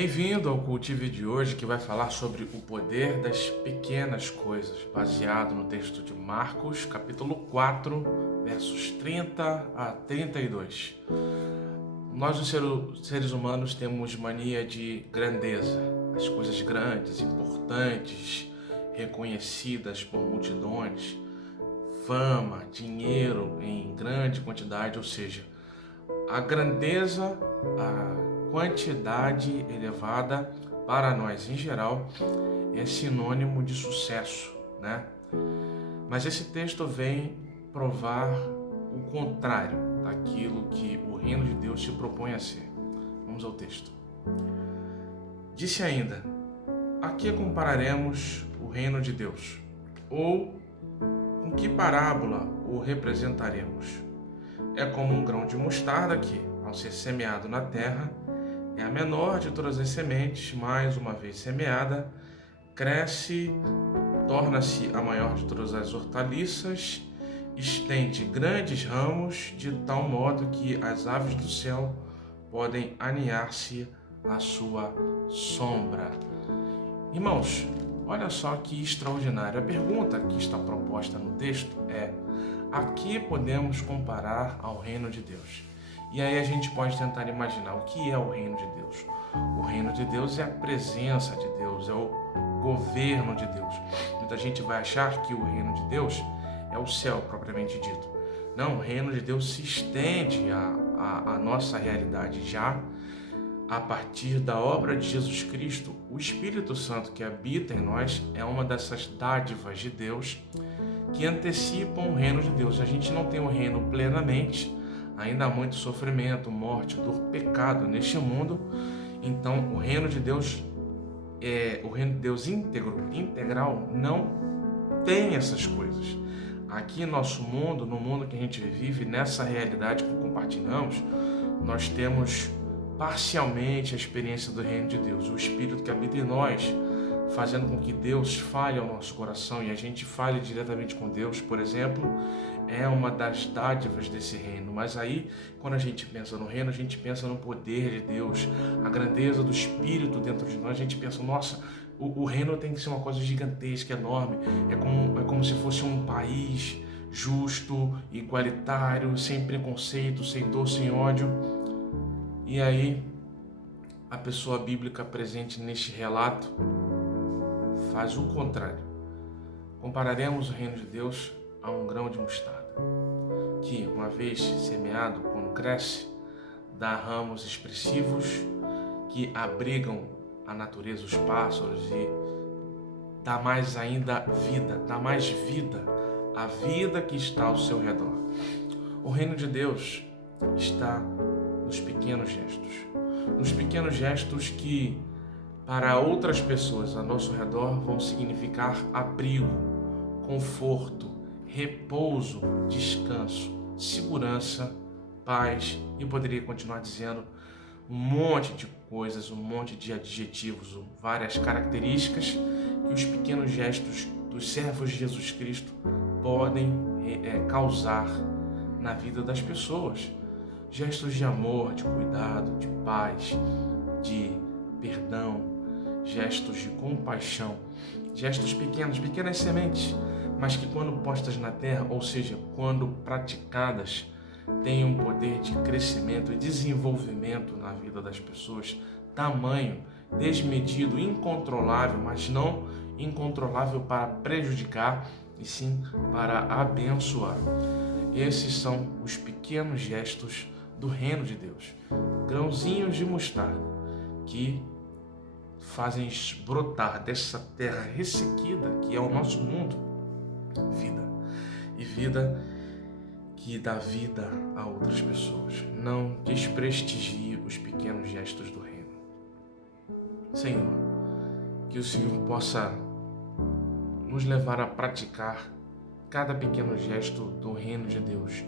Bem-vindo ao Cultive de hoje, que vai falar sobre o poder das pequenas coisas, baseado no texto de Marcos, capítulo 4, versos 30 a 32. Nós, os seres humanos, temos mania de grandeza, as coisas grandes, importantes, reconhecidas por multidões, fama, dinheiro em grande quantidade, ou seja, a grandeza, a quantidade elevada para nós em geral é sinônimo de sucesso, né? Mas esse texto vem provar o contrário daquilo que o reino de Deus se propõe a ser. Vamos ao texto. Disse ainda: a que compararemos o reino de Deus? Ou com que parábola o representaremos? É como um grão de mostarda que, ao ser semeado na terra, é a menor de todas as sementes, mas uma vez semeada, cresce, torna-se a maior de todas as hortaliças, estende grandes ramos, de tal modo que as aves do céu podem aninhar-se à sua sombra. Irmãos, olha só que extraordinário. A pergunta que está proposta no texto é: a que podemos comparar ao reino de Deus? E aí a gente pode tentar imaginar o que é o reino de Deus. O reino de Deus é a presença de Deus, é o governo de Deus. Muita gente vai achar que o reino de Deus é o céu propriamente dito. Não, o reino de Deus se estende à nossa realidade já a partir da obra de Jesus Cristo. O Espírito Santo que habita em nós é uma dessas dádivas de Deus que antecipam o reino de Deus. A gente não tem o reino plenamente, ainda há muito sofrimento, morte, dor, pecado neste mundo. Então, o reino de Deus integral, não tem essas coisas. Aqui nosso mundo, no mundo que a gente vive, nessa realidade que compartilhamos, nós temos parcialmente a experiência do reino de Deus. O Espírito que habita em nós, fazendo com que Deus fale ao nosso coração e a gente fale diretamente com Deus, por exemplo, é uma das dádivas desse reino. Mas aí, quando a gente pensa no reino, a gente pensa no poder de Deus, a grandeza do Espírito dentro de nós. A gente pensa, nossa, o reino tem que ser uma coisa gigantesca, enorme. É como se fosse um país justo, igualitário, sem preconceito, sem dor, sem ódio. E aí, a pessoa bíblica presente neste relato faz o contrário. Compararemos o reino de Deus a um grão de mostarda, que, uma vez semeado, quando cresce, dá ramos expressivos que abrigam a natureza, os pássaros, e dá mais ainda vida, dá mais vida à vida que está ao seu redor. O reino de Deus está nos pequenos gestos que, para outras pessoas ao nosso redor, vão significar abrigo, conforto, repouso, descanso, segurança, paz, e eu poderia continuar dizendo um monte de coisas, um monte de adjetivos, várias características que os pequenos gestos dos servos de Jesus Cristo podem causar na vida das pessoas. Gestos de amor, de cuidado, de paz, de perdão, gestos de compaixão, gestos pequenos, pequenas sementes, mas que quando postas na terra, ou seja, quando praticadas, têm um poder de crescimento e desenvolvimento na vida das pessoas, tamanho, desmedido, incontrolável, mas não incontrolável para prejudicar, e sim para abençoar. Esses são os pequenos gestos do reino de Deus, grãozinhos de mostarda que fazem brotar dessa terra ressequida que é o nosso mundo, vida. E vida que dá vida a outras pessoas. Não desprestigie os pequenos gestos do reino. Senhor, que o Senhor possa nos levar a praticar cada pequeno gesto do reino de Deus,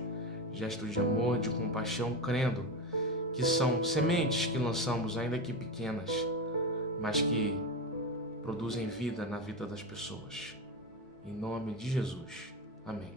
gestos de amor, de compaixão, crendo que são sementes que lançamos, ainda que pequenas, mas que produzem vida na vida das pessoas. Em nome de Jesus. Amém.